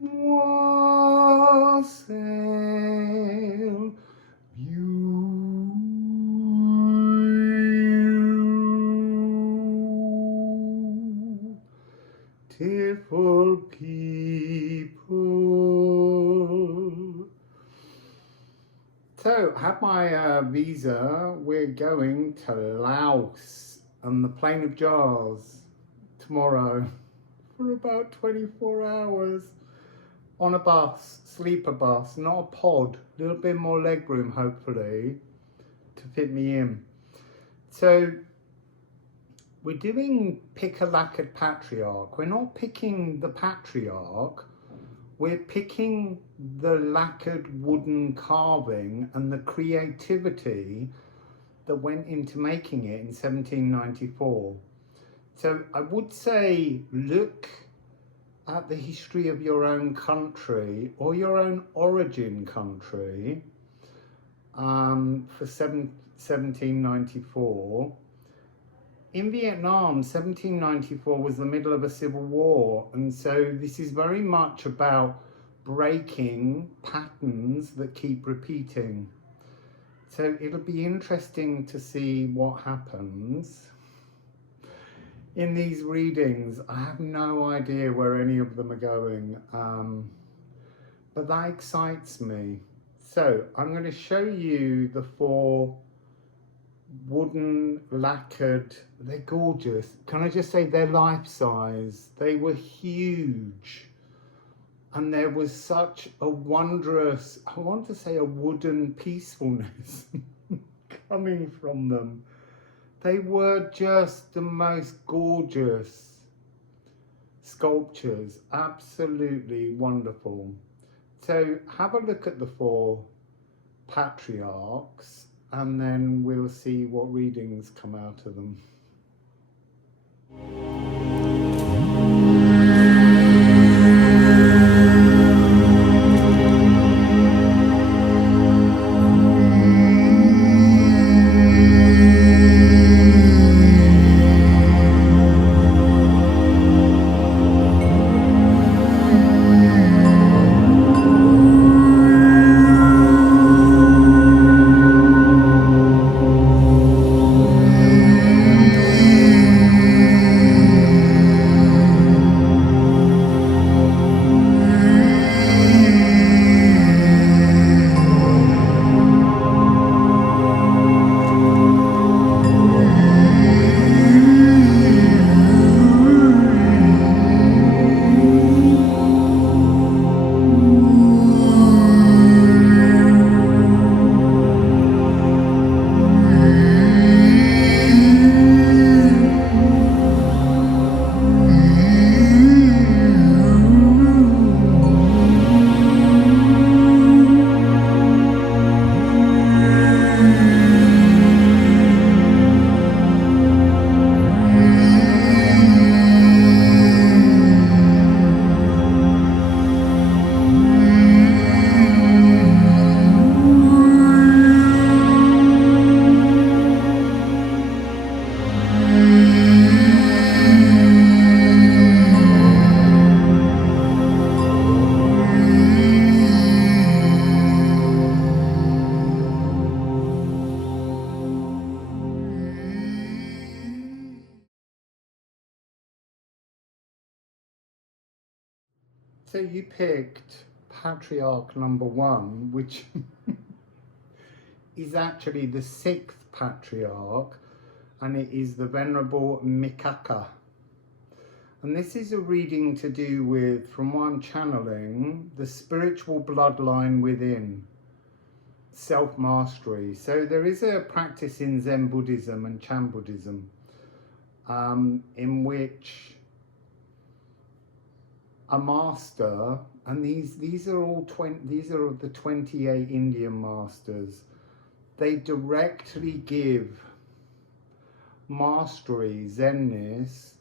Wassail, beautiful people. So, had my visa. We're going to Laos on the Plain of Jars tomorrow for about 24 hours on a bus, sleeper bus, not a pod, a little bit more legroom hopefully to fit me in. So we're doing pick a lacquered patriarch. We're not picking the patriarch, we're picking the lacquered wooden carving and the creativity that went into making it in 1794. So I would say look at the history of your own country or your own origin country for 1794. In Vietnam, 1794 was the middle of a civil war, and so this is very much about breaking patterns that keep repeating. So it'll be interesting to see what happens. In these readings, I have no idea where any of them are going, but that excites me. So I'm going to show you the 4 wooden lacquered. They're gorgeous. Can I just say they're life size? They were huge. And there was such a wondrous, I want to say a wooden peacefulness coming from them. They were just the most gorgeous sculptures, absolutely wonderful. So have a look at the 4 patriarchs and then we'll see what readings come out of them. So you picked Patriarch number 1, which is actually the 6th Patriarch, and it is the Venerable Mikaka. And this is a reading to do with, from what I'm channeling, the spiritual bloodline within, self-mastery. So there is a practice in Zen Buddhism and Chan Buddhism in which a master, and these are all these are the 28 Indian masters, they directly give mastery, Zenness,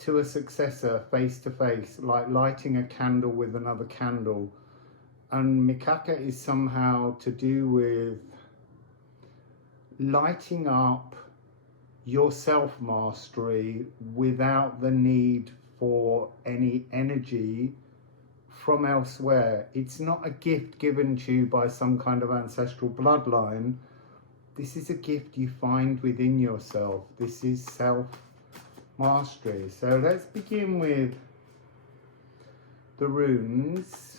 to a successor face to face, like lighting a candle with another candle. And Mikaka is somehow to do with lighting up your self-mastery without the need for any energy from elsewhere. It's not a gift given to you by some kind of ancestral bloodline. This is a gift you find within yourself. This is self-mastery. So let's begin with the runes.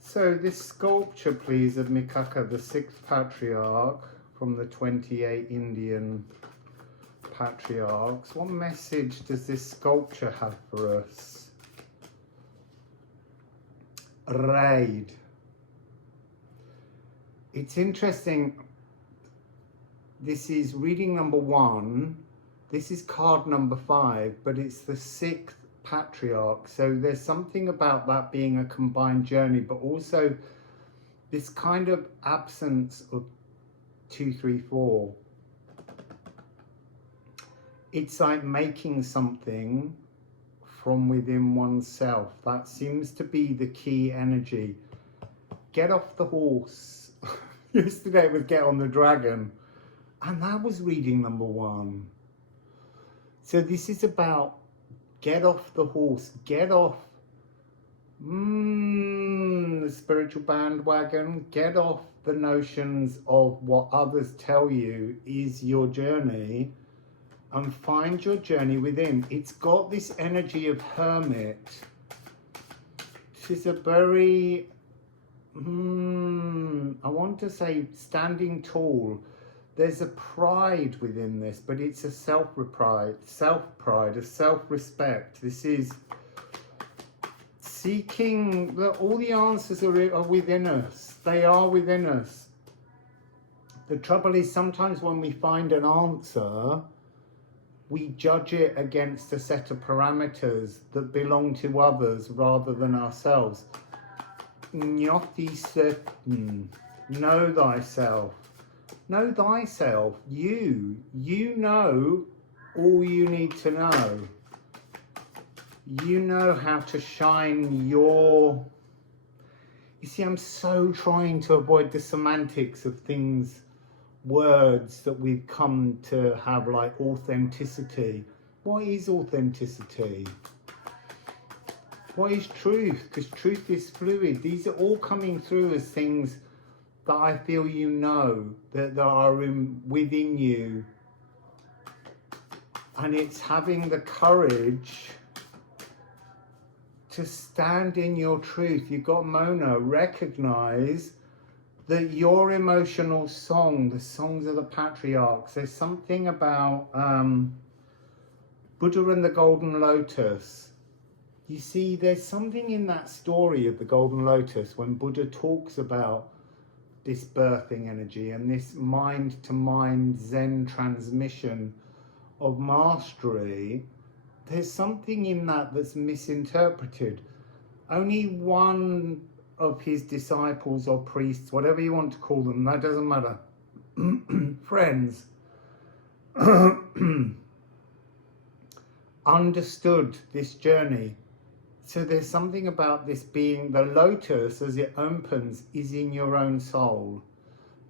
So this sculpture, please, of Mikaka, the 6th patriarch from the 28 Indian patriarchs. What message does this sculpture have for us? Raid. It's interesting. This is reading number 1. This is card number 5, but it's the 6th patriarch. So there's something about that being a combined journey, but also this kind of absence of 2, 3, 4. It's like making something from within oneself. That seems to be the key energy. Get off the horse. Yesterday it was get on the dragon. And that was reading number 1. So this is about get off the horse. Get off the spiritual bandwagon. Get off the notions of what others tell you is your journey. And find your journey within. It's got this energy of hermit. This is a very, I want to say standing tall. There's a pride within this, but it's a self-pride, a self-respect. This is seeking, all the answers are within us. They are within us. The trouble is sometimes when we find an answer, we judge it against a set of parameters that belong to others rather than ourselves. Nyati certain. Know thyself. Know thyself. You know all you need to know. You know how to shine your... You see, I'm so trying to avoid the semantics of things, words that we've come to have, like authenticity. What is authenticity? What is truth? Because truth is fluid. These are all coming through as things that I feel you know, that are within you. And it's having the courage to stand in your truth. You've got Mona, recognize that your emotional song, the songs of the patriarchs, there's something about Buddha and the Golden Lotus. You see, there's something in that story of the Golden Lotus when Buddha talks about this birthing energy and this mind-to-mind Zen transmission of mastery. There's something in that that's misinterpreted. Only one of his disciples or priests, whatever you want to call them, that doesn't matter, friends, understood this journey. So there's something about this being, the lotus as it opens is in your own soul.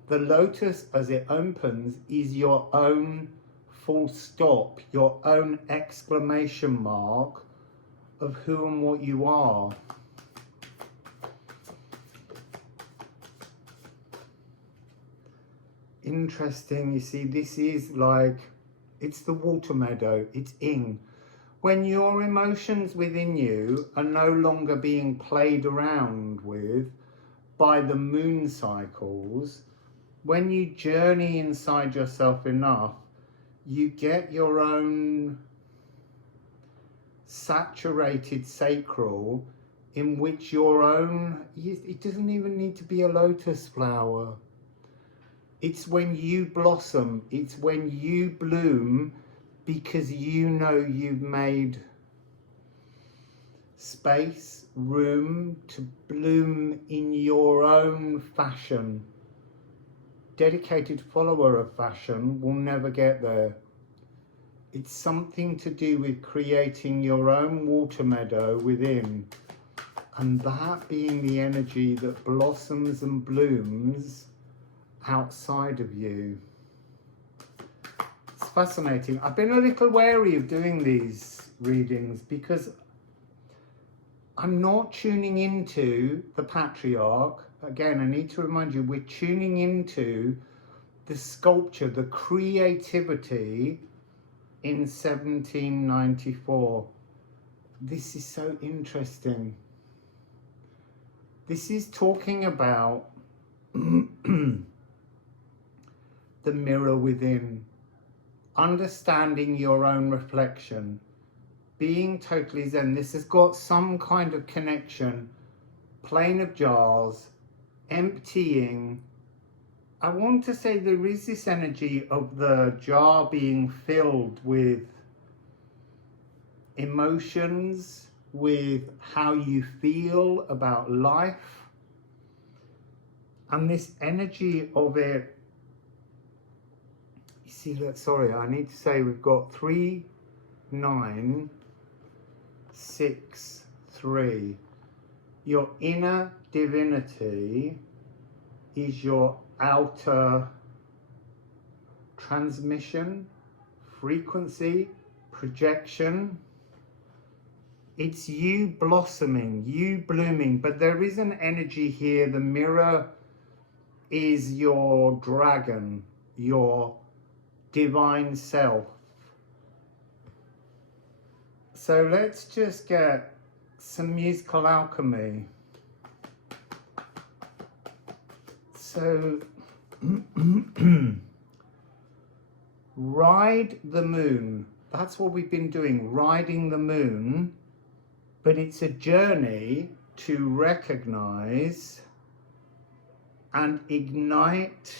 The lotus as it opens is your own full stop, your own exclamation mark of who and what you are. Interesting, you see, this is like, it's the water meadow, it's in. When your emotions within you are no longer being played around with by the moon cycles, when you journey inside yourself enough, you get your own saturated sacral in which your own, it doesn't even need to be a lotus flower. It's when you blossom, it's when you bloom, because you know you've made space, room to bloom in your own fashion. Dedicated follower of fashion will never get there. It's something to do with creating your own water meadow within, and that being the energy that blossoms and blooms outside of you. It's fascinating. I've been a little wary of doing these readings because I'm not tuning into the patriarch. Again, I need to remind you, we're tuning into the sculpture, the creativity in 1794. This is so interesting. This is talking about the mirror within, understanding your own reflection, being totally zen. This has got some kind of connection, plane of jars, emptying. I want to say there is this energy of the jar being filled with emotions, with how you feel about life, and this energy of it. You see, that, sorry, I need to say we've got 3, 9, 6, 3. Your inner divinity is your outer transmission, frequency, projection. It's you blossoming, you blooming, but there is an energy here. The mirror is your dragon, your divine self. So let's just get some musical alchemy. So ride the moon. That's what we've been doing, riding the moon. But it's a journey to recognize and ignite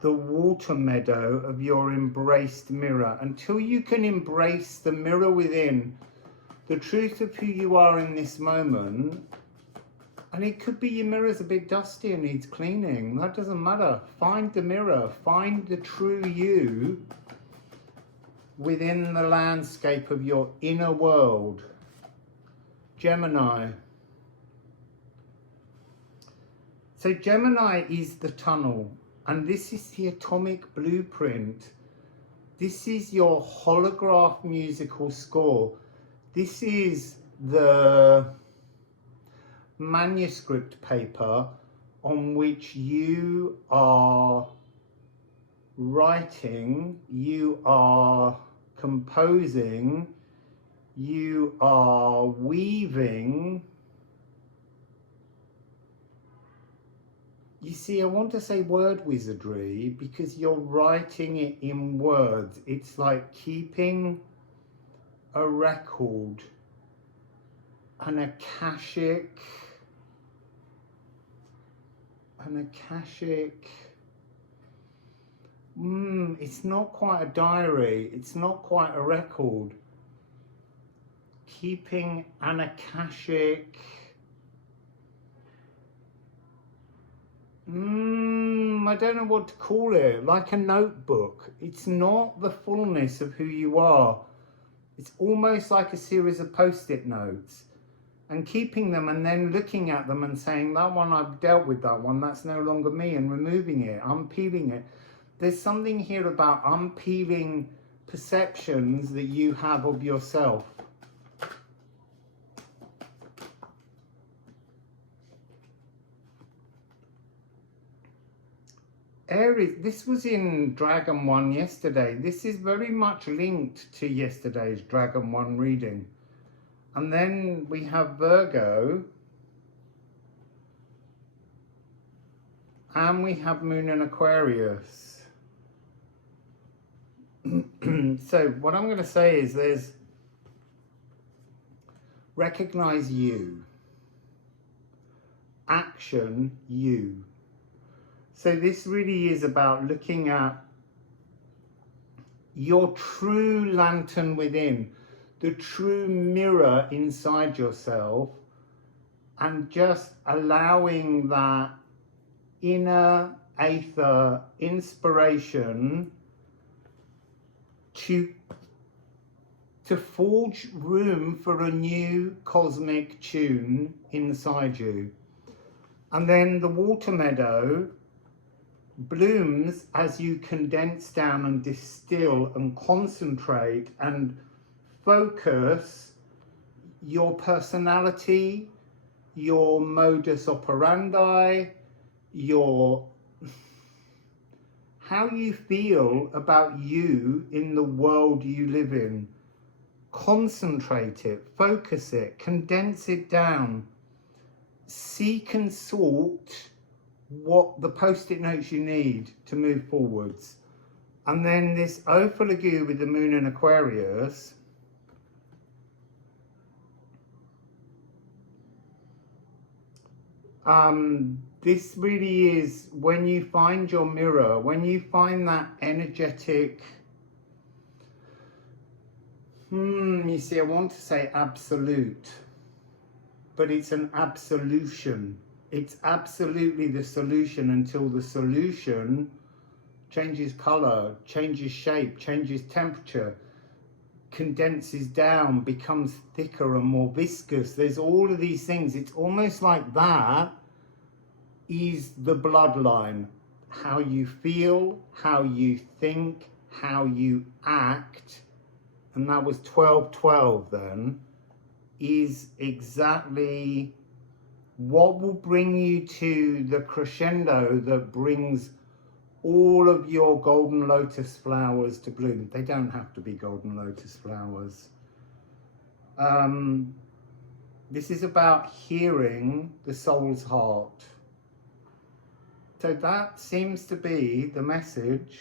the water meadow of your embraced mirror. Until you can embrace the mirror within, the truth of who you are in this moment. And it could be your mirror's a bit dusty and needs cleaning. That doesn't matter. Find the mirror, find the true you within the landscape of your inner world. Gemini. So Gemini is the tunnel, and this is the atomic blueprint. This is your holograph musical score. This is the manuscript paper on which you are writing, you are composing, you are weaving. You see, I want to say word wizardry because you're writing it in words. It's like keeping a record, an akashic, it's not quite a diary, it's not quite a record. Keeping an akashic, I don't know what to call it, like a notebook. It's not the fullness of who you are. It's almost like a series of post-it notes, and keeping them and then looking at them and saying, that one, I've dealt with that one, that's no longer me, and removing it, unpeeling it. There's something here about unpeeling perceptions that you have of yourself. Aries, this was in Dragon 1 yesterday. This is very much linked to yesterday's Dragon 1 reading. And then we have Virgo. And we have Moon in Aquarius. So what I'm going to say is there's recognize you. Action you. So this really is about looking at your true lantern within, the true mirror inside yourself, and just allowing that inner aether inspiration to forge room for a new cosmic tune inside you. And then the water meadow blooms as you condense down and distill and concentrate and focus your personality, your modus operandi, your how you feel about you in the world you live in. Concentrate it, focus it, condense it down. Seek and sort what the post-it notes you need to move forwards. And then this Ophalagu with the moon in Aquarius, this really is when you find your mirror, when you find that energetic, you see, I want to say absolute, but it's an absolution. It's absolutely the solution until the solution changes color, changes shape, changes temperature, condenses down, becomes thicker and more viscous. There's all of these things. It's almost like that is the bloodline. How you feel, how you think, how you act, and that was 12-12 then, is exactly what will bring you to the crescendo that brings all of your golden lotus flowers to bloom. They don't have to be golden lotus flowers. This is about hearing the soul's heart. So that seems to be the message.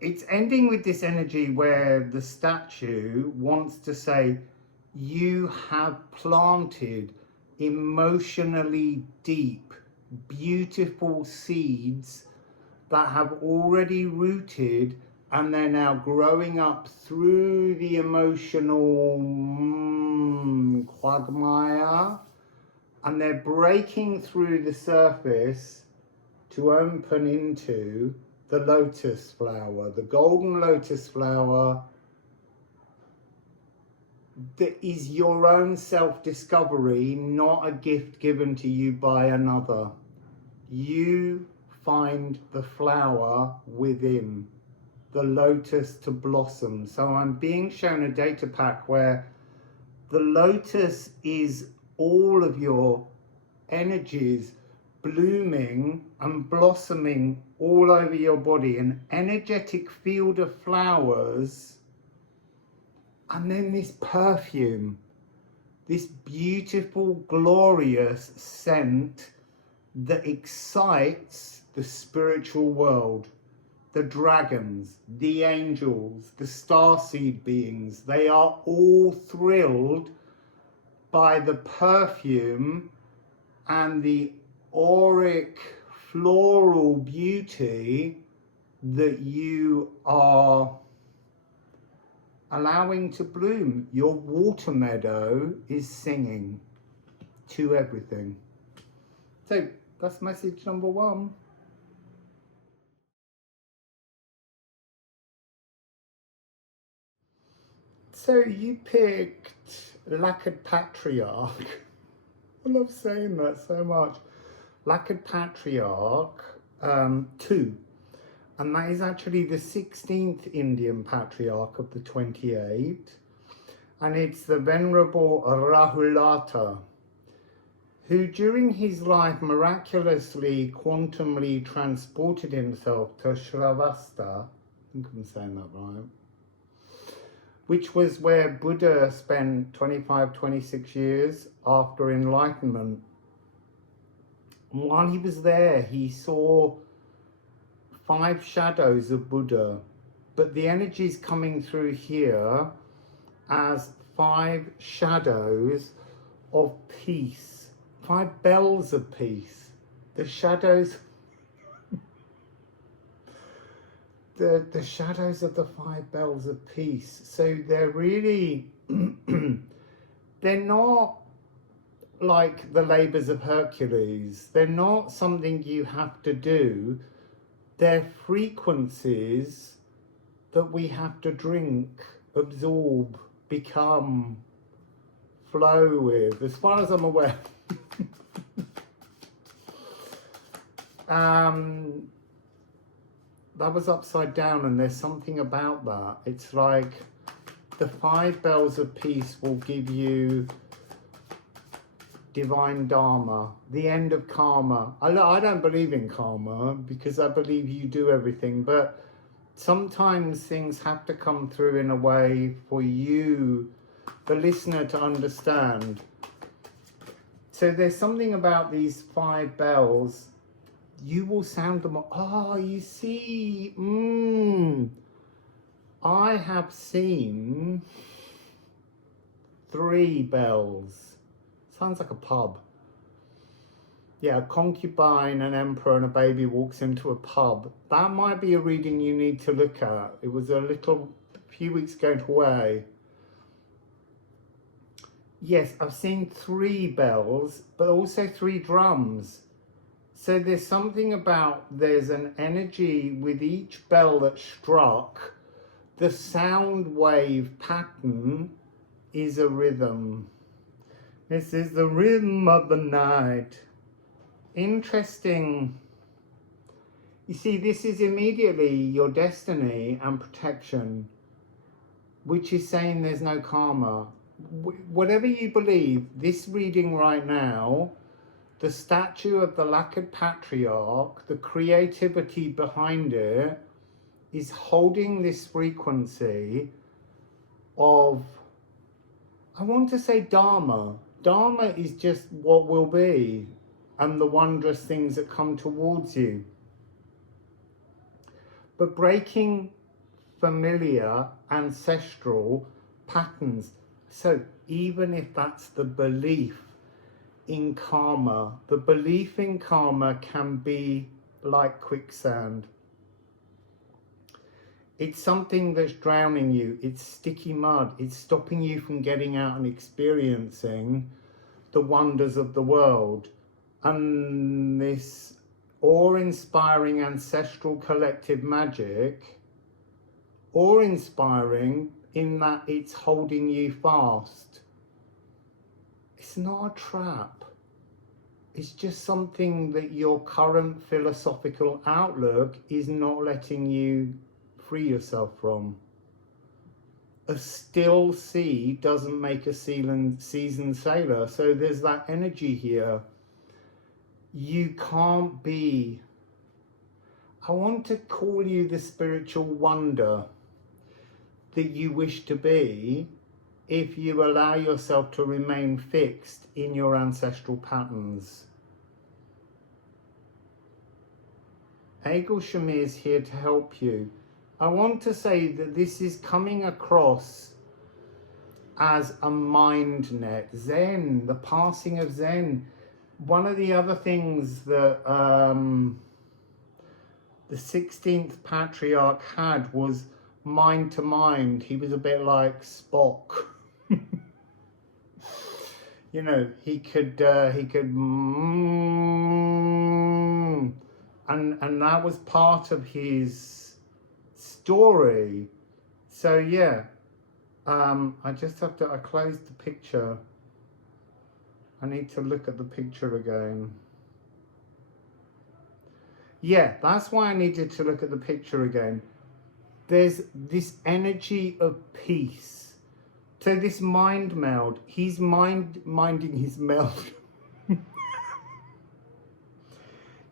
It's ending with this energy where the statue wants to say, you have planted emotionally deep, beautiful seeds that have already rooted, and they're now growing up through the emotional quagmire, and they're breaking through the surface to open into the lotus flower, the golden lotus flower that is your own self-discovery, not a gift given to you by another. You find the flower within, the lotus to blossom. So I'm being shown a data pack where the lotus is all of your energies blooming and blossoming all over your body, an energetic field of flowers, and then this perfume, this beautiful, glorious scent that excites the spiritual world. The dragons, the angels, the starseed beings, they are all thrilled by the perfume and the auric floral beauty that you are allowing to bloom. Your water meadow is singing to everything. So that's message number 1. So you picked Lacquered Patriarch. I love saying that so much. Lacquered Patriarch 2. And that is actually the 16th Indian Patriarch of the 28. And it's the Venerable Rahulata, who during his life miraculously, quantumly transported himself to Shravasta. I think I'm saying that right. Which was where Buddha spent 25-26 years after enlightenment. And while he was there, he saw 5 shadows of Buddha, but the energies coming through here as 5 shadows of peace, 5 bells of peace. The shadows, the shadows of the 5 bells of peace. So they're really, they're not like the labors of Hercules. They're not something you have to do. They're frequencies that we have to drink, absorb, become, flow with, as far as I'm aware. That was upside down, and there's something about that. It's like the 5 bells of peace will give you divine dharma, the end of karma. I don't believe in karma because I believe you do everything, but sometimes things have to come through in a way for you, the listener, to understand. So there's something about these 5 bells, you will sound them. Oh, you see, I have seen 3 bells. Sounds like a pub. Yeah, a concubine, an emperor, and a baby walks into a pub. That might be a reading you need to look at. It was a few weeks ago in Hawaii. Yes, I've seen 3 bells, but also 3 drums. So there's something about, there's an energy with each bell that struck. The sound wave pattern is a rhythm. This is the rhythm of the night. Interesting. You see, this is immediately your destiny and protection, which is saying there's no karma. Whatever you believe, this reading right now, the statue of the Lacquered Patriarch, the creativity behind it, is holding this frequency of, I want to say Dharma. Dharma is just what will be and the wondrous things that come towards you. But breaking familiar, ancestral patterns. So even if that's the belief in karma, the belief in karma can be like quicksand. It's something that's drowning you. It's sticky mud. It's stopping you from getting out and experiencing the wonders of the world. And this awe-inspiring ancestral collective magic, awe-inspiring in that it's holding you fast. It's not a trap. It's just something that your current philosophical outlook is not letting you free yourself from. A still sea doesn't make a seasoned sailor. So there's that energy here. You can't be, I want to call you the spiritual wonder that you wish to be if you allow yourself to remain fixed in your ancestral patterns. Egil Shamir is here to help you. I want to say that this is coming across as a mind net. Zen, the passing of Zen. One of the other things that the 16th Patriarch had was mind to mind. He was a bit like Spock. You know, he could and that was part of his story. So yeah, I just have to, I closed the picture. I need to look at the picture again. Yeah, that's why I needed to look at the picture again. There's this energy of peace. So this mind meld, he's minding his meld.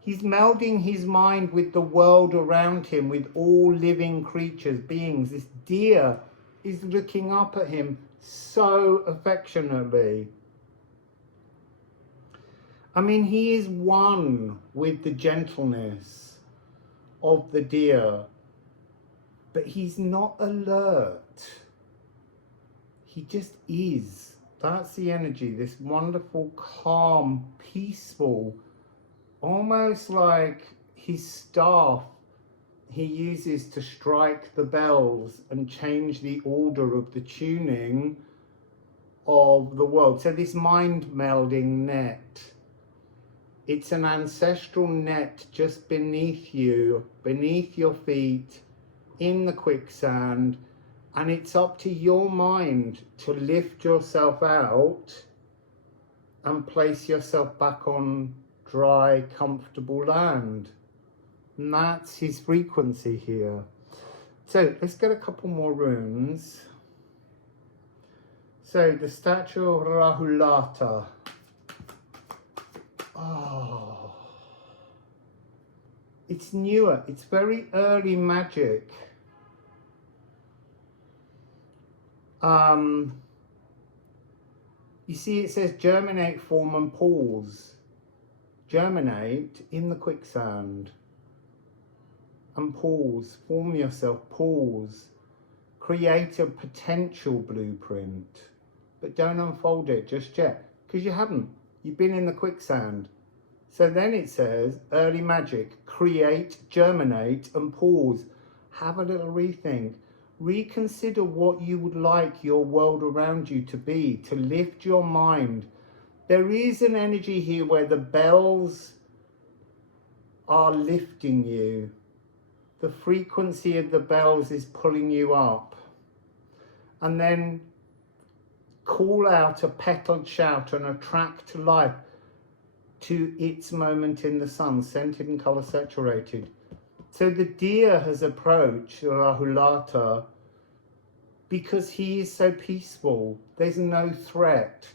He's melding his mind with the world around him, with all living creatures, beings. This deer is looking up at him so affectionately. I mean, he is one with the gentleness of the deer, but he's not alert. He just is. That's the energy, this wonderful, calm, peaceful, almost like his staff he uses to strike the bells and change the order of the tuning of the world. So this mind melding net, it's an ancestral net just beneath you, beneath your feet, in the quicksand, and it's up to your mind to lift yourself out and place yourself back on dry, comfortable land. And that's his frequency here. So let's get a couple more runes. So the statue of Rahulata. Oh, it's newer. It's very early magic. You see, it says germinate, form, and pause. Germinate in the quicksand. And pause. Form yourself. Pause. Create a potential blueprint. But don't unfold it just yet. Because you haven't. You've been in the quicksand. So then it says early magic. Create, germinate, and pause. Have a little rethink. Reconsider what you would like your world around you to be. To lift your mind. There is an energy here where the bells are lifting you. The frequency of the bells is pulling you up. And then call out a petaled shout and attract life to its moment in the sun, scented and colour saturated. So the deer has approached Rahulata because he is so peaceful. There's no threat.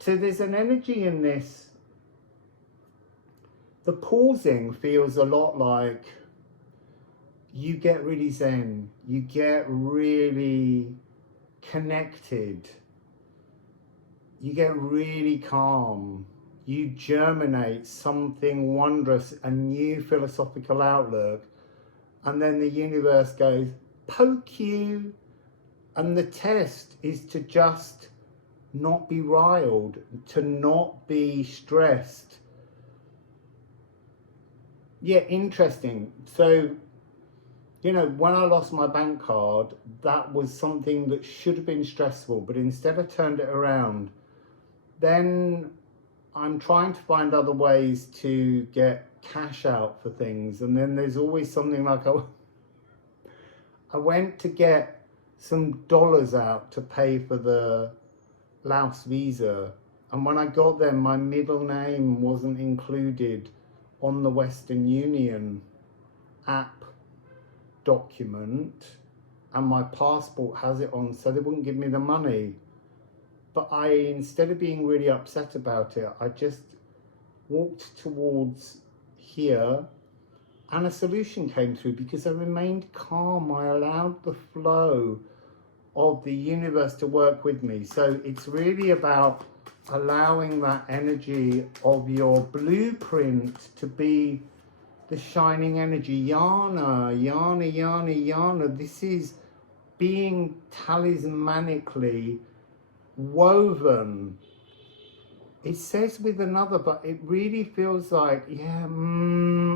So there's an energy in this. The pausing feels a lot like you get really zen. You get really connected. You get really calm. You germinate something wondrous, a new philosophical outlook. And then the universe goes, poke you. And the test is to just not be riled, to not be stressed. Yeah, interesting. So, you know, when I lost my bank card, that was something that should have been stressful, but instead I turned it around. Then I'm trying to find other ways to get cash out for things. And then there's always something like I went to get some dollars out to pay for the Laos visa. And when I got there, my middle name wasn't included on the Western Union app document. And my passport has it on, so they wouldn't give me the money. But instead of being really upset about it, I just walked towards here and a solution came through because I remained calm. I allowed the flow of the universe to work with me. So it's really about allowing that energy of your blueprint to be the shining energy. Yana, yana, yana, yana. This is being talismanically woven. It says with another, but it really feels like, yeah,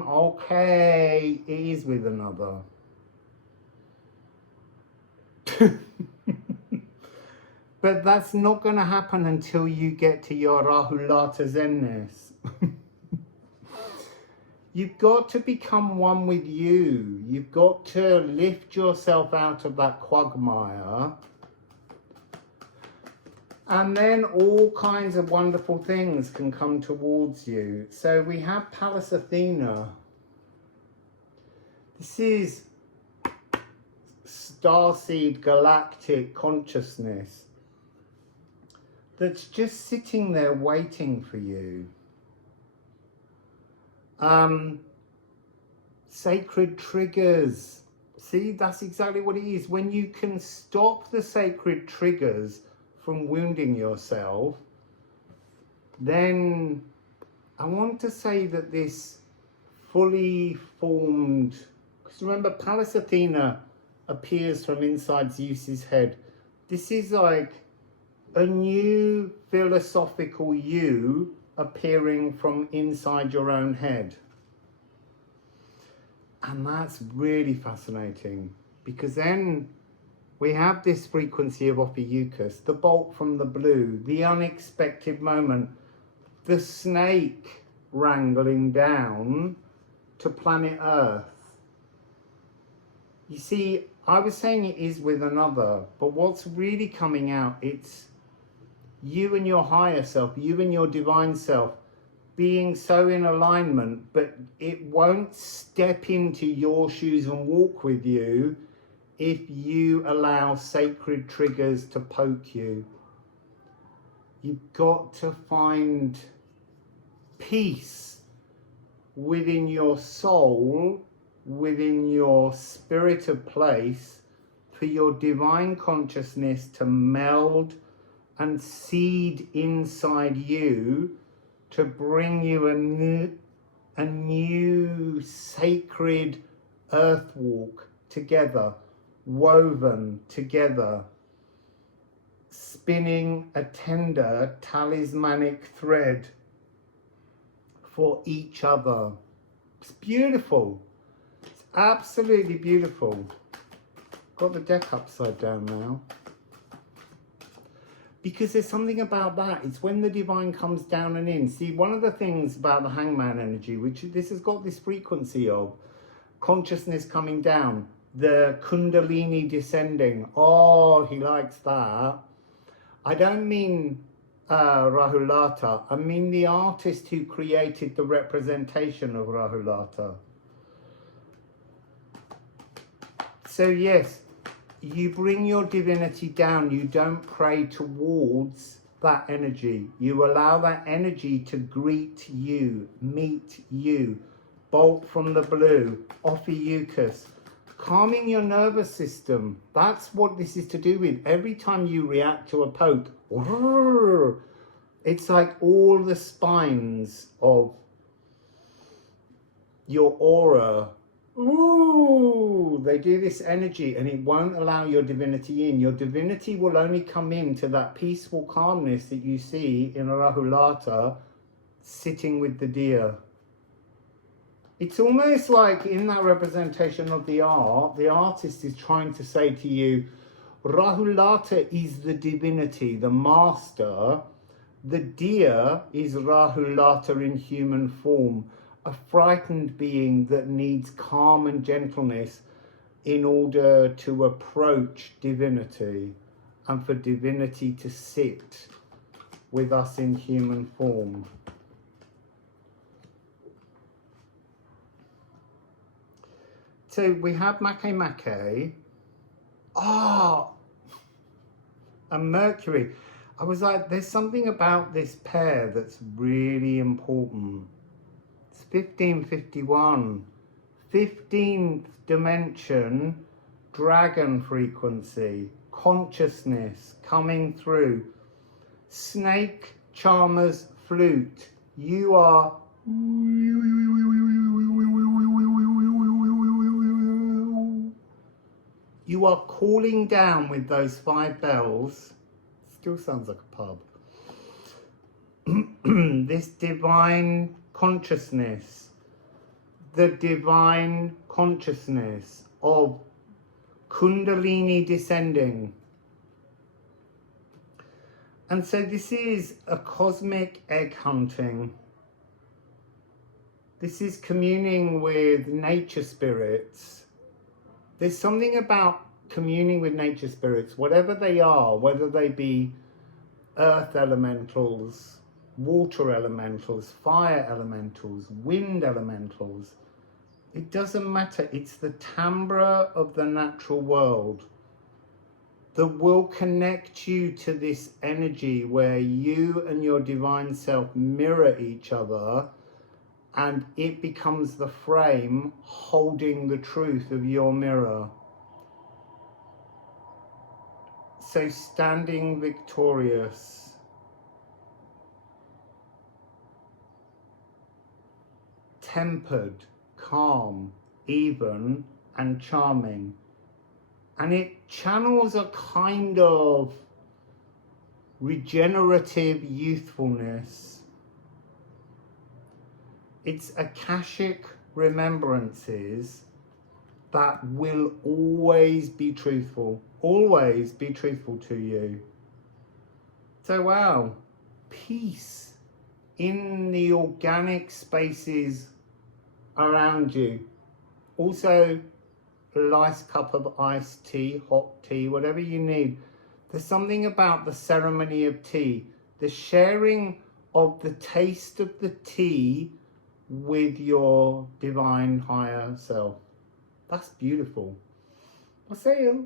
okay, it is with another. But that's not going to happen until you get to your Rahulata Zenness. You've got to become one with you. You've got to lift yourself out of that quagmire. And then all kinds of wonderful things can come towards you. So we have Pallas Athena. This is starseed galactic consciousness that's just sitting there waiting for you. Sacred triggers. See, that's exactly what it is. When you can stop the sacred triggers from wounding yourself, then I want to say that this fully formed, because remember Pallas Athena appears from inside Zeus's head. This is like a new philosophical you appearing from inside your own head. And that's really fascinating, because then we have this frequency of Ophiuchus, the bolt from the blue, the unexpected moment, the snake wrangling down to planet Earth. You see, I was saying it is with another, but what's really coming out, it's you and your higher self, you and your divine self, being so in alignment, but it won't step into your shoes and walk with you if you allow sacred triggers to poke you. You've got to find peace within your soul, within your spirit of place, for your divine consciousness to meld and seed inside you to bring you a new sacred earth walk together, woven together, spinning a tender talismanic thread for each other. It's beautiful. It's absolutely beautiful. Got the deck upside down now. Because there's something about that. It's when the divine comes down and in. See, one of the things about the hangman energy, which this has got this frequency of consciousness coming down, the kundalini descending. Oh, he likes that. I don't mean Rahulata. I mean the artist who created the representation of Rahulata. So yes, you bring your divinity down. You don't pray towards that energy. You allow that energy to greet you, meet you, bolt from the blue, offer Eucus, calming your nervous system. That's what this is to do with. Every time you react to a poke, it's like all the spines of your aura, they do this energy, and it won't allow your divinity in. Your divinity will only come into that peaceful calmness that you see in Rahulata sitting with the deer. It's almost like in that representation of the art, the artist is trying to say to you, Rahulata is the divinity, the master. The deer is Rahulata in human form, a frightened being that needs calm and gentleness in order to approach divinity and for divinity to sit with us in human form. So we have Make, and Mercury. I was like, there's something about this pair that's really important. It's 1551, 15th dimension, dragon frequency, consciousness coming through. Snake, charmer's flute. You are calling down with those 5 bells. Still sounds like a pub. This divine consciousness, the divine consciousness of Kundalini descending. And so this is a cosmic egg hunting. This is communing with nature spirits. There's something about communing with nature spirits, whatever they are, whether they be earth elementals, water elementals, fire elementals, wind elementals. It doesn't matter. It's the timbre of the natural world that will connect you to this energy where you and your divine self mirror each other, and it becomes the frame holding the truth of your mirror. So standing victorious. Tempered, calm, even, and charming. And it channels a kind of regenerative youthfulness. It's Akashic remembrances that will always be truthful to you. So wow, peace in the organic spaces around you. Also, a nice cup of iced tea, hot tea, whatever you need. There's something about the ceremony of tea, the sharing of the taste of the tea with your divine higher self. That's beautiful. Wassail.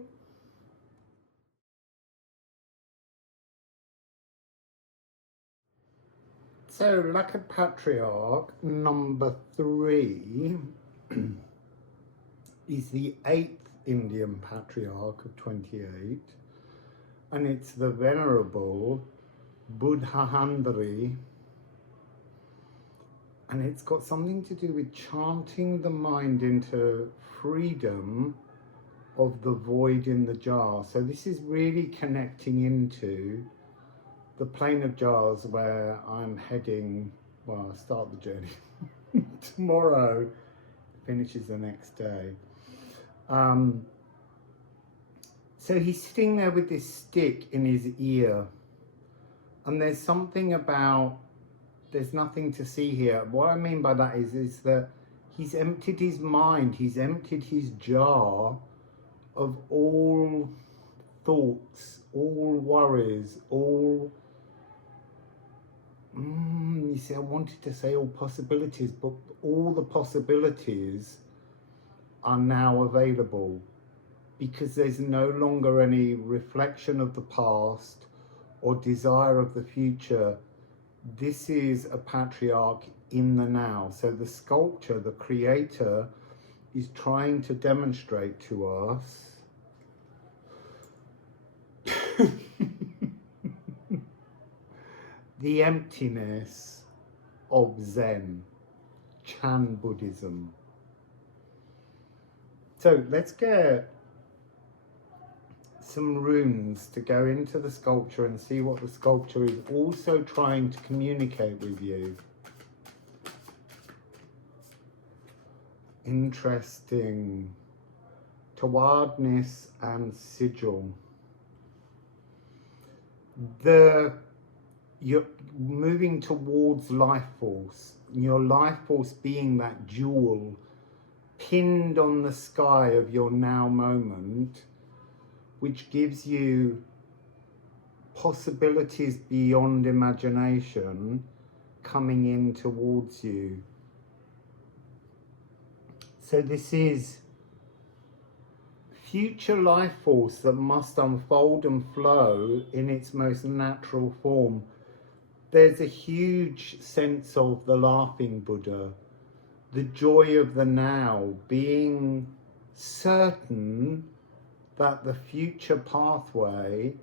So, Lacquered Patriarch number 3 is the 8th Indian Patriarch of 28, and it's the Venerable Buddhahandri, and it's got something to do with chanting the mind into freedom of the void in the jar. So this is really connecting into the plane of jars where I'm heading. Well, I'll start the journey tomorrow, finishes the next day. So he's sitting there with this stick in his ear, and there's something about, there's nothing to see here. What I mean by that is that he's emptied his mind, he's emptied his jar of all thoughts, all worries, all, you see, I wanted to say all possibilities, but all the possibilities are now available because there's no longer any reflection of the past or desire of the future. This is a patriarch in the now. So the sculpture, the creator, is trying to demonstrate to us the emptiness of Zen, Chan Buddhism. So let's get some runes to go into the sculpture and see what the sculpture is also trying to communicate with you. Interesting. Towardness and sigil. You're moving towards life force. Your life force being that jewel pinned on the sky of your now moment, which gives you possibilities beyond imagination coming in towards you. So this is future life force that must unfold and flow in its most natural form. There's a huge sense of the laughing Buddha, the joy of the now, being certain that the future pathway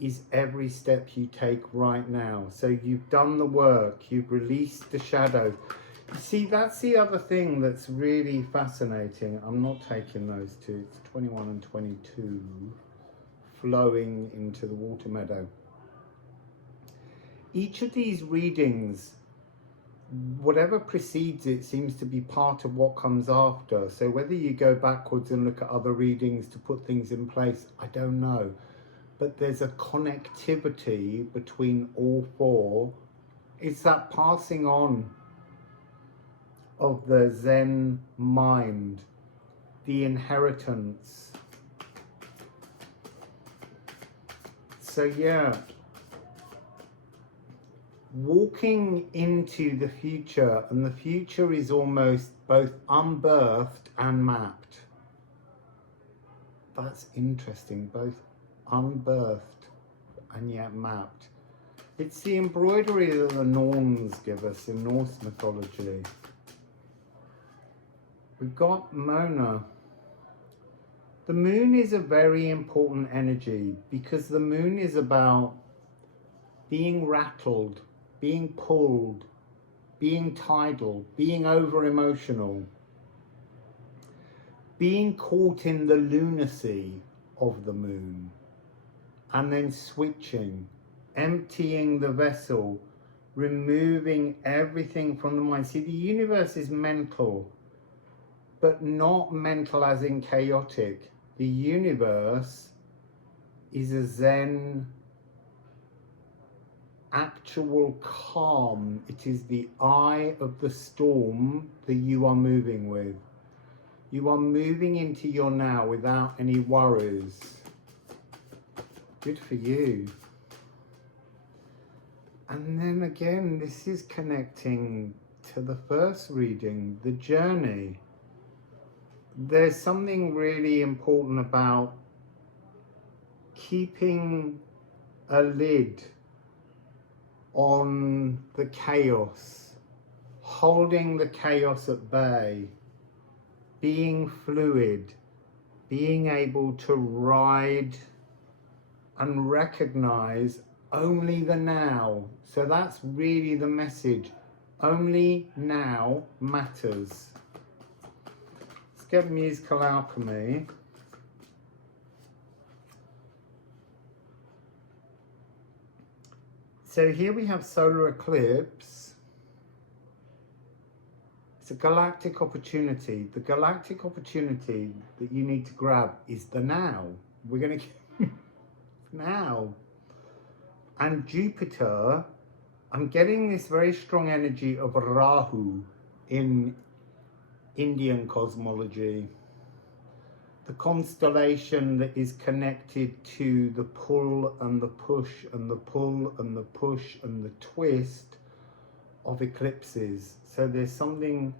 is every step you take right now. So you've done the work, you've released the shadows. You see, that's the other thing that's really fascinating. I'm not taking those two, it's 21 and 22 flowing into the water meadow. Each of these readings, whatever precedes it seems to be part of what comes after. So whether you go backwards and look at other readings to put things in place, I don't know. But there's a connectivity between all four. It's that passing on of the Zen mind, the inheritance. So yeah, walking into the future, and the future is almost both unbirthed and mapped. That's interesting, both unbirthed and yet mapped. It's the embroidery that the Norns give us in Norse mythology. We've got Mona. The moon is a very important energy because the moon is about being rattled, being pulled, being tidal, being over emotional, being caught in the lunacy of the moon, and then switching, emptying the vessel, removing everything from the mind. See, the universe is mental, but not mental as in chaotic. The universe is a Zen, actual calm. It is the eye of the storm that you are moving with. You are moving into your now without any worries. Good for you. And then again, this is connecting to the first reading, the journey. There's something really important about keeping a lid on the chaos, holding the chaos at bay, being fluid, being able to ride and recognize only the now. So that's really the message. Only now matters. Let's get musical alchemy. So here we have solar eclipse. It's a galactic opportunity. The galactic opportunity that you need to grab is the now. We're going to now. And Jupiter, I'm getting this very strong energy of Rahu in Indian cosmology. The constellation that is connected to the pull and the push and the pull and the push and the twist of eclipses. So there's something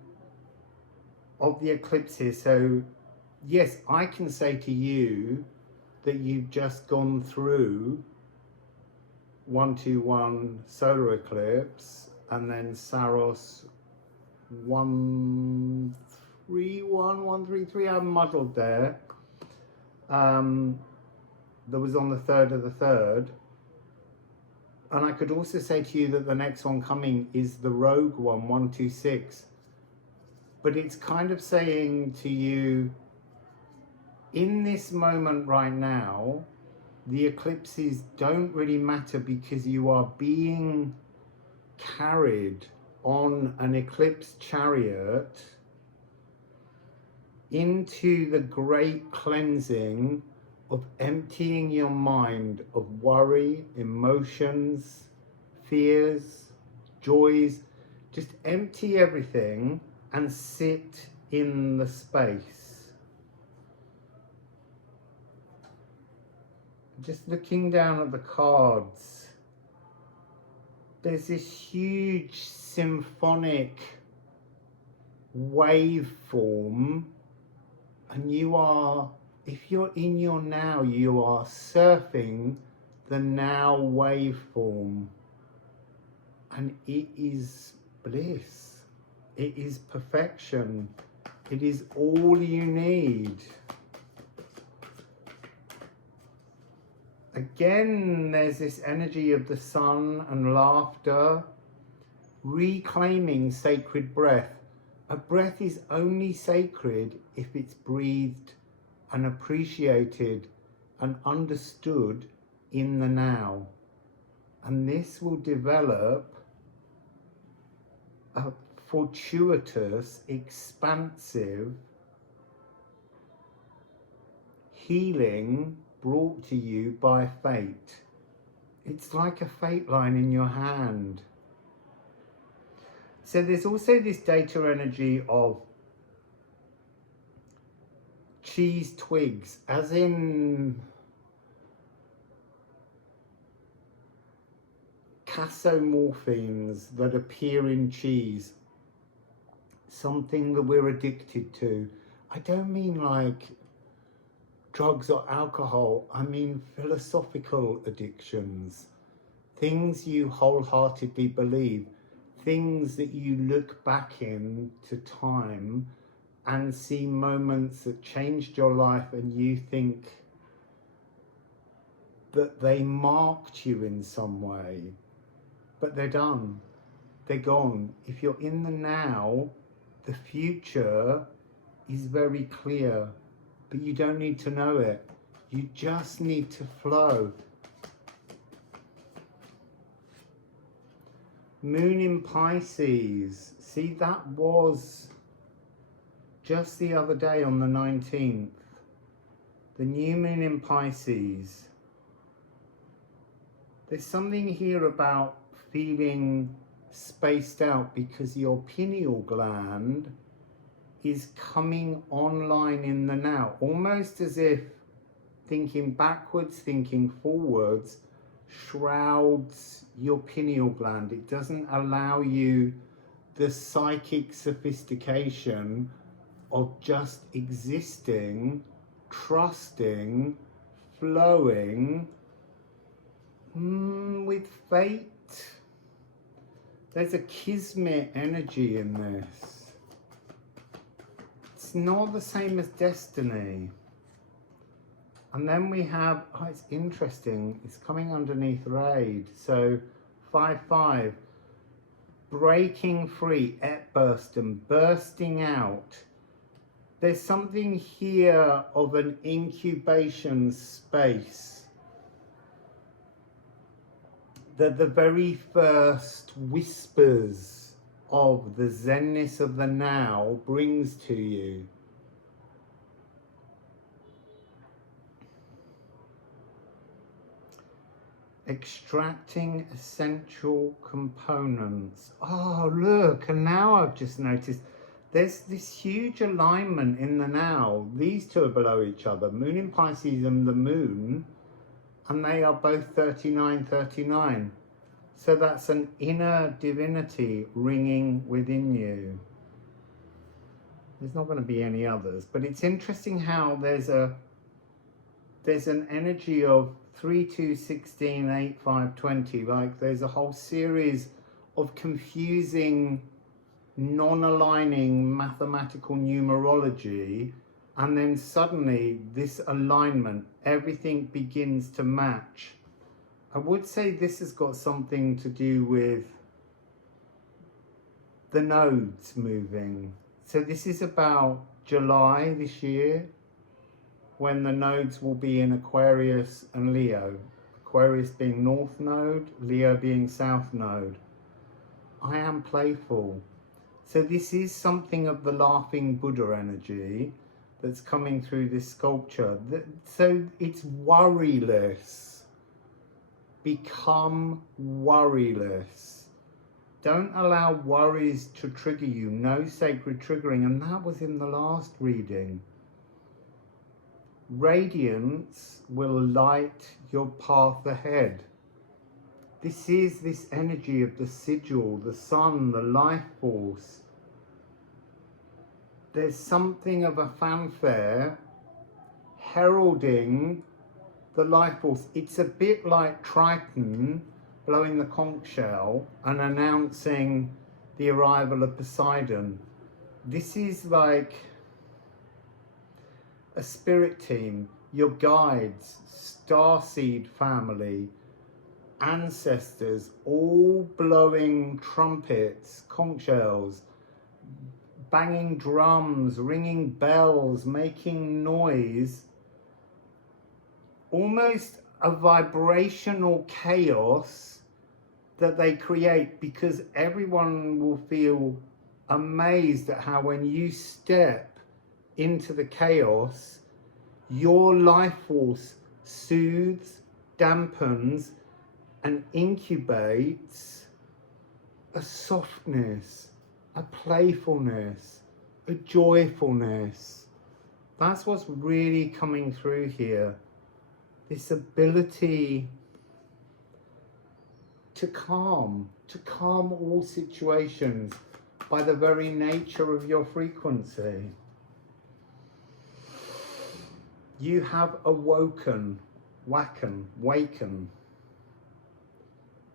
of the eclipses. So yes, I can say to you that you've just gone through 121 solar eclipse, and then Saros 131, 133, I'm muddled there. That was on the 3rd of the 3rd. And I could also say to you that the next one coming is the rogue one, 126. But it's kind of saying to you, in this moment right now, the eclipses don't really matter because you are being carried on an eclipse chariot into the great cleansing of emptying your mind of worry, emotions, fears, joys. Just empty everything and sit in the space. Just looking down at the cards, there's this huge symphonic waveform, and you are, if you're in your now, you are surfing the now waveform, and it is bliss, it is perfection, it is all you need. Again, there's this energy of the sun and laughter, reclaiming sacred breath. A breath is only sacred if it's breathed and appreciated and understood in the now. And this will develop a fortuitous, expansive healing brought to you by fate. It's like a fate line in your hand. So there's also this data energy of cheese twigs, as in casomorphines that appear in cheese, something that we're addicted to. I don't mean like drugs or alcohol, I mean philosophical addictions, things you wholeheartedly believe, things that you look back into time and see moments that changed your life and you think that they marked you in some way, but they're done, they're gone. If you're in the now, the future is very clear. But you don't need to know it. You just need to flow. Moon in Pisces. See, that was just the other day on the 19th. The new moon in Pisces. There's something here about feeling spaced out because your pineal gland is coming online in the now, almost as if thinking backwards, thinking forwards shrouds your pineal gland. It doesn't allow you the psychic sophistication of just existing, trusting, flowing with fate. There's a kismet energy in this. It's not the same as destiny. And then we have, oh, it's interesting, it's coming underneath raid. So 5-5, breaking free, Etbursten, bursting out. There's something here of an incubation space that the very first whispers of the zenness of the now brings to you. Extracting essential components. Oh, look, and now I've just noticed there's this huge alignment in the now. These two are below each other, Moon in Pisces and the Moon, and they are both 39-39. So that's an inner divinity ringing within you. There's not going to be any others, but it's interesting how there's an energy of 3-2-16-8-5-20. Like there's a whole series of confusing, non-aligning mathematical numerology, and then suddenly this alignment, everything begins to match. I would say this has got something to do with the nodes moving. So this is about July this year, when the nodes will be in Aquarius and Leo. Aquarius being North Node, Leo being South Node. I am playful. So this is something of the laughing Buddha energy that's coming through this sculpture. So it's worryless. Become worryless. Don't allow worries to trigger you. No sacred triggering. And that was in the last reading. Radiance will light your path ahead. This is this energy of the sigil, the sun, the life force. There's something of a fanfare heralding the life force. It's a bit like Triton blowing the conch shell and announcing the arrival of Poseidon. This is like a spirit team, your guides, starseed family, ancestors, all blowing trumpets, conch shells, banging drums, ringing bells, making noise, almost a vibrational chaos that they create, because everyone will feel amazed at how when you step into the chaos, your life force soothes, dampens, and incubates a softness, a playfulness, a joyfulness. That's what's really coming through here. This ability to calm all situations by the very nature of your frequency. You have awoken, waken.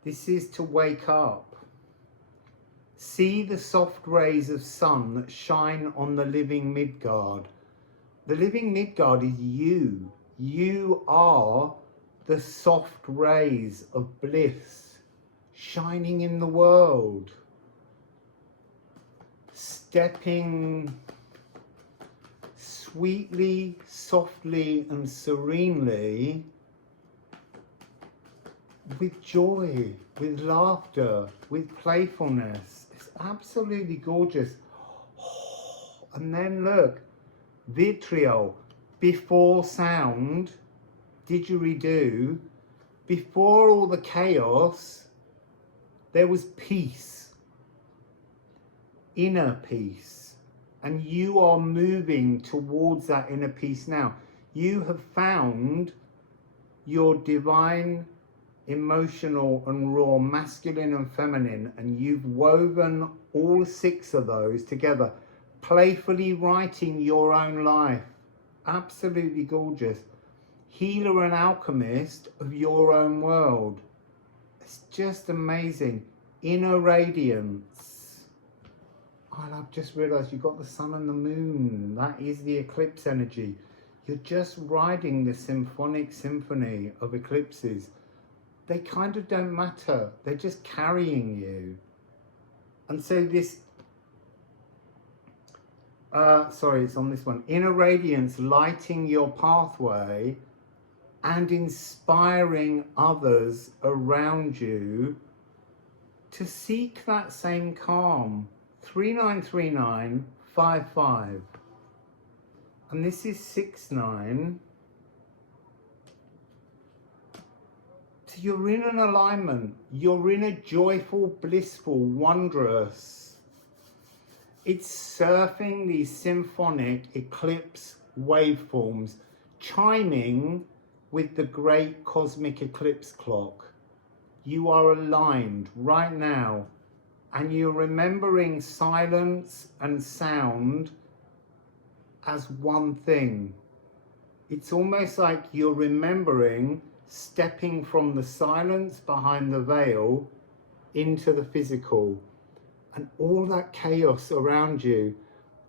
This is to wake up. See the soft rays of sun that shine on the living Midgard. The living Midgard is you. You are the soft rays of bliss shining in the world. Stepping sweetly, softly, and serenely with joy, with laughter, with playfulness. It's absolutely gorgeous. And then look, vitriol, before sound, didgeridoo, before all the chaos, there was peace, inner peace. And you are moving towards that inner peace now. You have found your divine, emotional and raw, masculine and feminine, and you've woven all 6 of those together, playfully writing your own life. Absolutely gorgeous. Healer and alchemist of your own world. It's just amazing. inner radiance. Oh, and I've just realised you've got the sun and the moon. That is the eclipse energy. You're just riding the symphonic symphony of eclipses. They kind of don't matter. They're just carrying you. And so this, sorry, it's on this one. Inner radiance lighting your pathway and inspiring others around you to seek that same calm. 393955. And this is 69. So you're in an alignment. You're in a joyful, blissful, wondrous. It's surfing these symphonic eclipse waveforms, chiming with the great cosmic eclipse clock. You are aligned right now, and you're remembering silence and sound as one thing. It's almost like you're remembering stepping from the silence behind the veil into the physical, and all that chaos around you,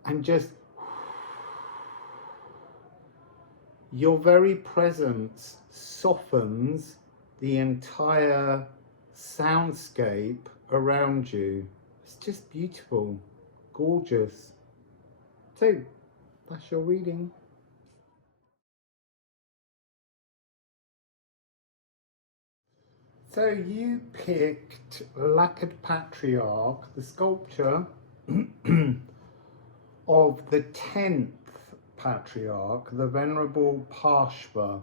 and just your very presence softens the entire soundscape around you. It's just beautiful, gorgeous. So that's your reading. So you picked Lacquered Patriarch, the sculpture of the 10th Patriarch, the Venerable Parshva.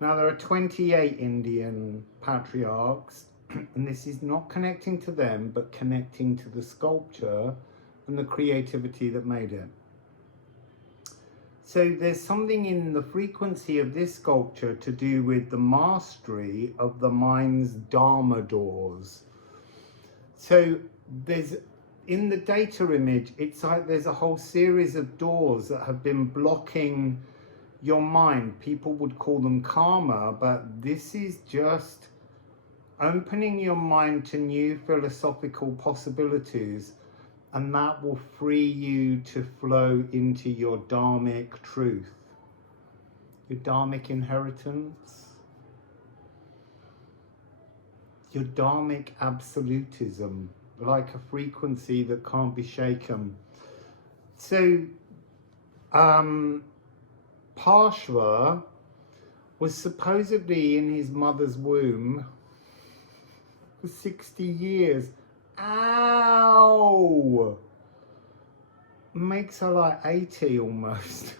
Now there are 28 Indian patriarchs, and this is not connecting to them, but connecting to the sculpture and the creativity that made it. So there's something in the frequency of this sculpture to do with the mastery of the mind's Dharma doors. So there's, in the data image, it's like there's a whole series of doors that have been blocking your mind. People would call them karma, but this is just opening your mind to new philosophical possibilities, and that will free you to flow into your dharmic truth, your dharmic inheritance, your dharmic absolutism, like a frequency that can't be shaken. So, Parshva was supposedly in his mother's womb for 60 years. Ow! Makes her like 80 almost.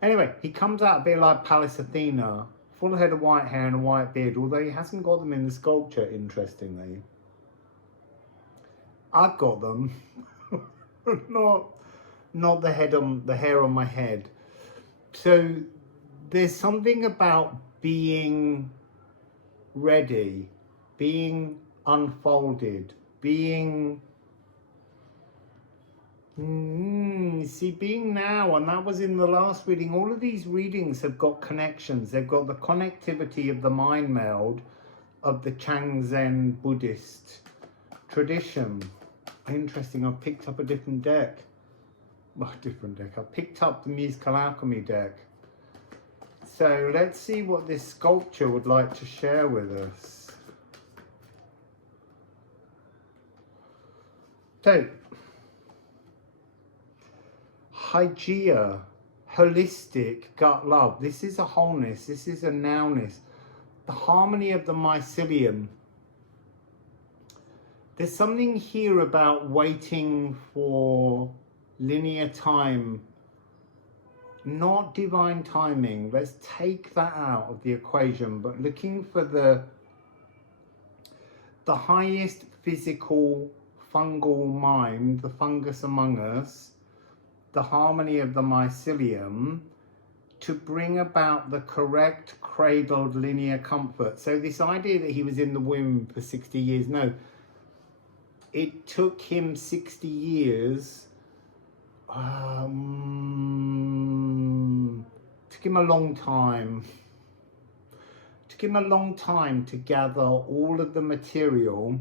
Anyway, he comes out a bit like Pallas Athena, full head of white hair and a white beard, although he hasn't got them in the sculpture, interestingly. I've got them. not the hair on my head. So there's something about being ready, being unfolded, being being now, and that was in the last reading. All of these readings have got connections. They've got the connectivity of the mind meld of the Changzen Buddhist tradition. Interesting, I've picked up a different deck. Well, I picked up the Musical Alchemy deck. So let's see what this sculpture would like to share with us. So, Hygeia, holistic gut love. This is a wholeness, this is a nowness. The harmony of the mycelium. There's something here about waiting for linear time, not divine timing. Let's take that out of the equation, but looking for the highest physical fungal mind, the fungus among us, the harmony of the mycelium, to bring about the correct cradled linear comfort. So this idea that he was in the womb for 60 years, no, it took him 60 years, took him a long time, took took him a long time to gather all of the material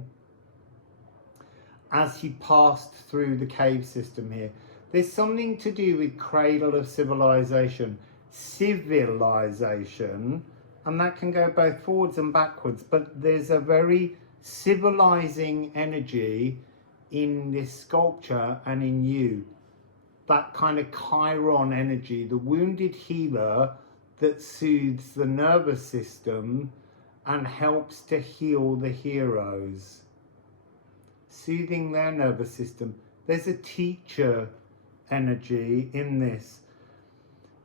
as he passed through the cave system here. There's something to do with cradle of civilization, and that can go both forwards and backwards, but there's a very civilizing energy in this sculpture and in you. That kind of Chiron energy, the wounded healer that soothes the nervous system and helps to heal the heroes, soothing their nervous system. There's a teacher energy in this.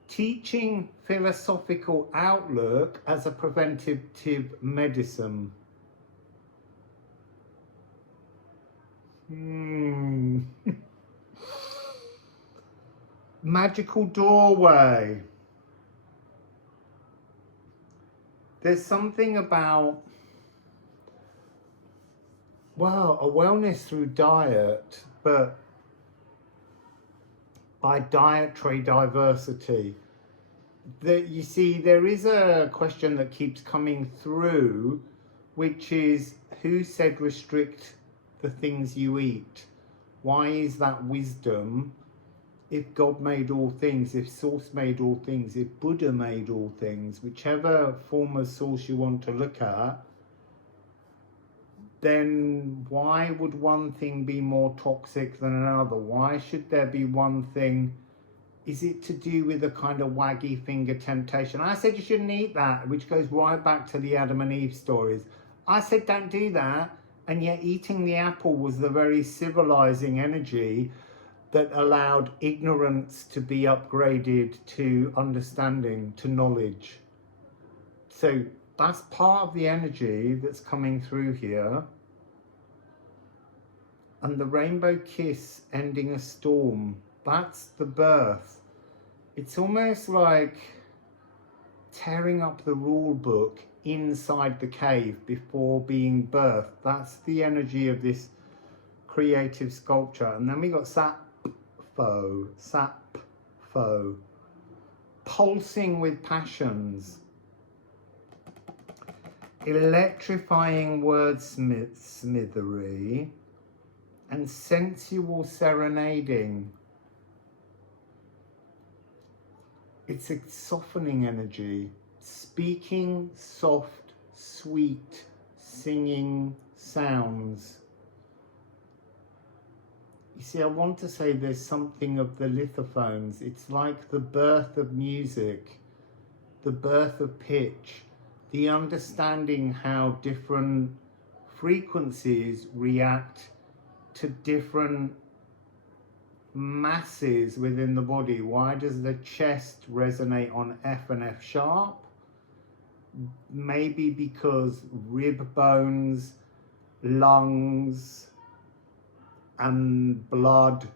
Teaching philosophical outlook as a preventative medicine. Magical doorway. There's something about, well, a wellness through diet, but by dietary diversity. That, you see, there is a question that keeps coming through, which is, who said restrict the things you eat? Why is that wisdom? If God made all things, if Source made all things, if Buddha made all things, whichever form of source you want to look at, then why would one thing be more toxic than another? Why should there be one thing? Is it to do with a kind of waggy finger temptation? I said you shouldn't eat that, which goes right back to the Adam and Eve stories. I said don't do that, and yet eating the apple was the very civilizing energy that allowed ignorance to be upgraded to understanding, to knowledge. So that's part of the energy that's coming through here. And the rainbow kiss ending a storm, that's the birth. It's almost like tearing up the rule book inside the cave before being birthed. That's the energy of this creative sculpture. And then we got Sappho, pulsing with passions, electrifying wordsmithery, and sensual serenading. It's a softening energy, speaking soft, sweet, singing sounds. You see, I want to say there's something of the lithophones. It's like the birth of music, the birth of pitch, the understanding how different frequencies react to different masses within the body. Why does the chest resonate on F and F sharp? Maybe because rib bones, lungs, and blood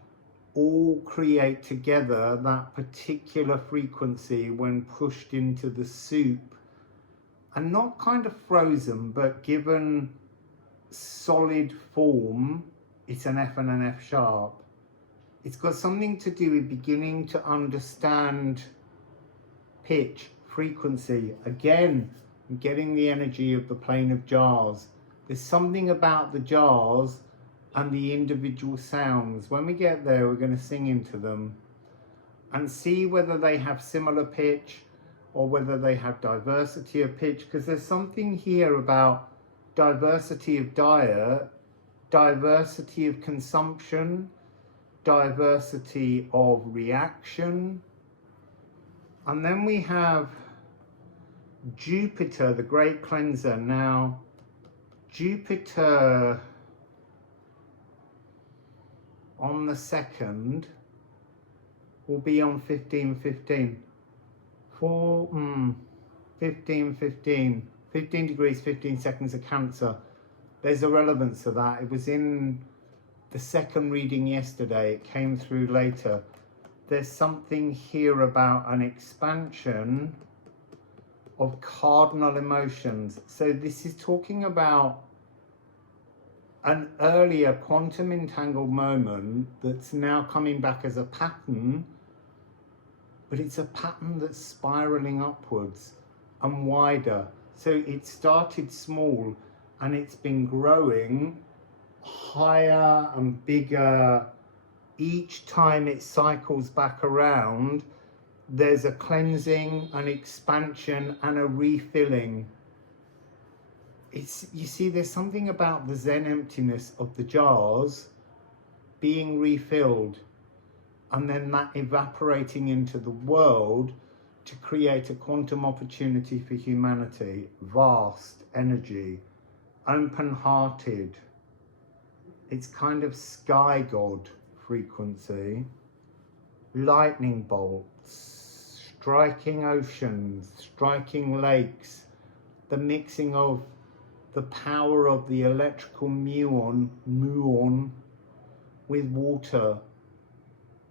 all create together that particular frequency when pushed into the soup, and not kind of frozen, but given solid form, it's an F and an F sharp. It's got something to do with beginning to understand pitch, frequency. Again, getting the energy of the plane of jars. There's something about the jars and the individual sounds. When we get there, we're going to sing into them and see whether they have similar pitch or whether they have diversity of pitch, because there's something here about diversity of diet, diversity of consumption, diversity of reaction. And then we have Jupiter, the great cleanser. Now, Jupiter on the 2nd will be on 1515. 15 degrees, 15 seconds of Cancer. There's a relevance to that. It was in the second reading yesterday. It came through later. There's something here about an expansion of cardinal emotions. So this is talking about an earlier quantum entangled moment that's now coming back as a pattern, but it's a pattern that's spiraling upwards and wider. So it started small and it's been growing higher and bigger. Each time it cycles back around, there's a cleansing, an expansion, and a refilling. You see, there's something about the Zen emptiness of the jars being refilled and then that evaporating into the world to create a quantum opportunity for humanity. Vast energy, open-hearted. It's kind of sky god frequency. Lightning bolts, striking oceans, striking lakes, the mixing of the power of the electrical muon with water.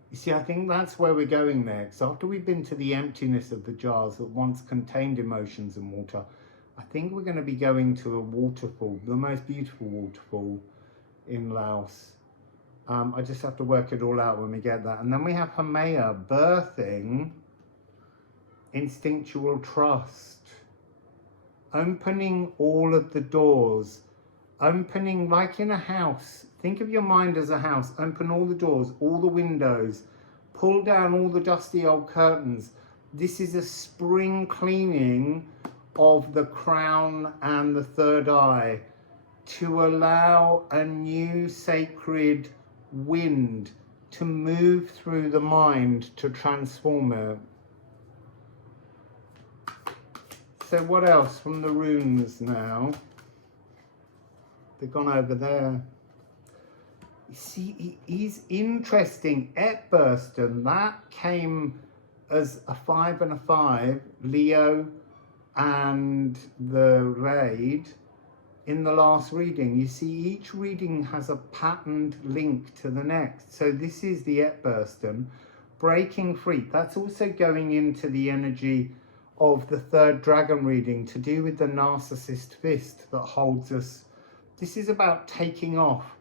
You see, I think that's where we're going next. After we've been to the emptiness of the jars that once contained emotions and water, I think we're going to be going to a waterfall, the most beautiful waterfall in Laos. I just have to work it all out when we get that. And then we have Haumea birthing instinctual trust, opening all of the doors, opening like in a house. Think of your mind as a house. Open all the doors, all the windows, pull down all the dusty old curtains. This is a spring cleaning of the crown and the third eye to allow a new sacred wind to move through the mind to transform it. So what else from the runes now? They've gone over there. You see, it is interesting. Epburstone, that came as a 5 and a 5, Leo and the raid in the last reading. You see, each reading has a patterned link to the next. So this is the Epburstone, breaking free. That's also going into the energy of the third dragon reading to do with the narcissist fist that holds us. This is about taking off,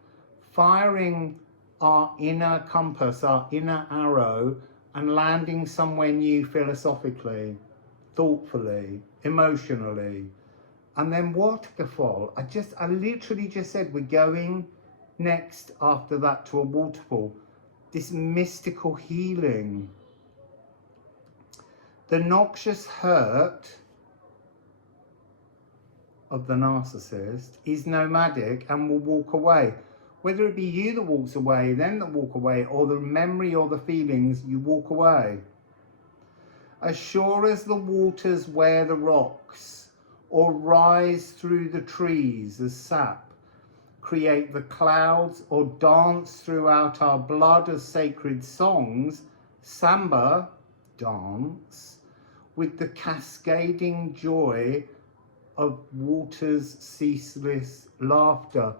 firing our inner compass, our inner arrow, and landing somewhere new philosophically, thoughtfully, emotionally. And then waterfall. I literally just said we're going next after that to a waterfall. This mystical healing. The noxious hurt of the narcissist is nomadic and will walk away. Whether it be you that walks away, them that walk away, or the memory or the feelings, you walk away. As sure as the waters wear the rocks, or rise through the trees as sap, create the clouds, or dance throughout our blood as sacred songs, samba, dance, with the cascading joy of water's ceaseless laughter.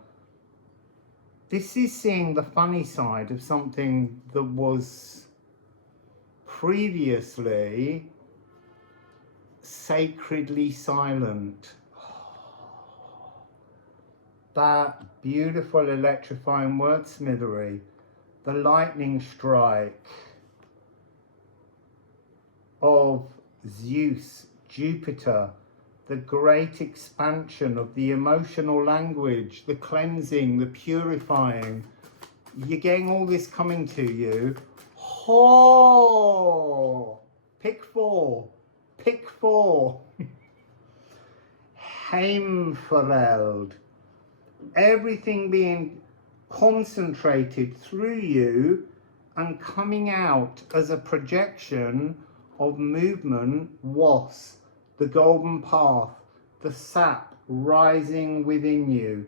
This is seeing the funny side of something that was previously sacredly silent. That beautiful electrifying wordsmithery, the lightning strike of Zeus, Jupiter, the great expansion of the emotional language, the cleansing, the purifying. You're getting all this coming to you. Oh, pick four. Pick four. Heimfeld. Everything being concentrated through you and coming out as a projection of movement. Was the golden path, the sap rising within you,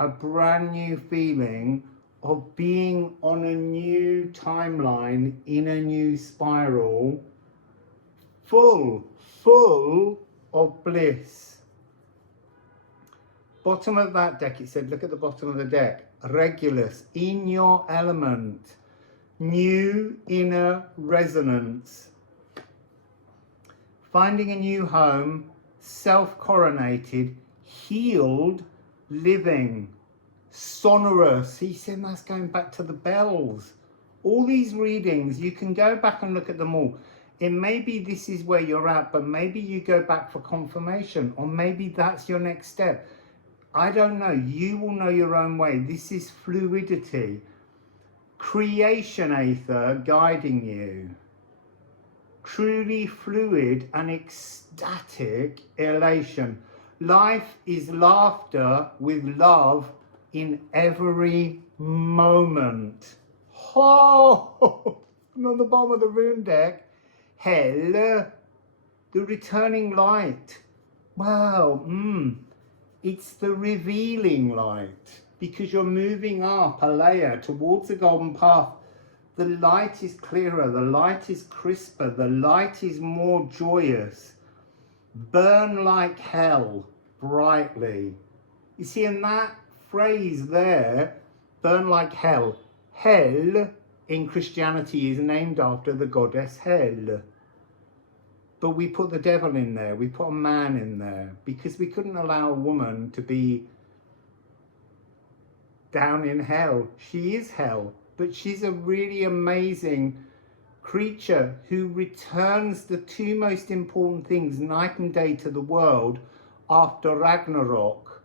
a brand new feeling of being on a new timeline in a new spiral, full of bliss. Bottom of that deck, it said, look at the bottom of the deck, Regulus, in your element, new inner resonance, finding a new home, self-coronated, healed, living, sonorous. He said that's going back to the bells. All these readings, you can go back and look at them all. It may be this is where you're at, but maybe you go back for confirmation, or maybe that's your next step. I don't know. You will know your own way. This is fluidity. Creation aether guiding you. Truly fluid and ecstatic elation. Life is laughter with love in every moment. Oh, and on the bottom of the rune deck, hell, the returning light. Wow, it's the revealing light, because you're moving up a layer towards the golden path. The light is clearer, the light is crisper, the light is more joyous. Burn like hell brightly. You see, in that phrase there, burn like hell, hell in Christianity is named after the goddess Hel. But we put the devil in there, we put a man in there, because we couldn't allow a woman to be down in hell. She is hell, but she's a really amazing creature who returns the two most important things night and day to the world after Ragnarok.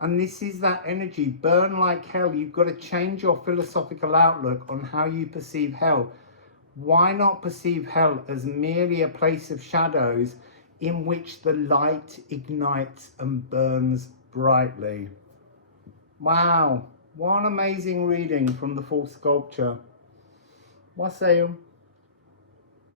And this is that energy, burn like hell. You've got to change your philosophical outlook on how you perceive hell. Why not perceive hell as merely a place of shadows in which the light ignites and burns brightly? Wow, what an amazing reading from the full sculpture. Wassail.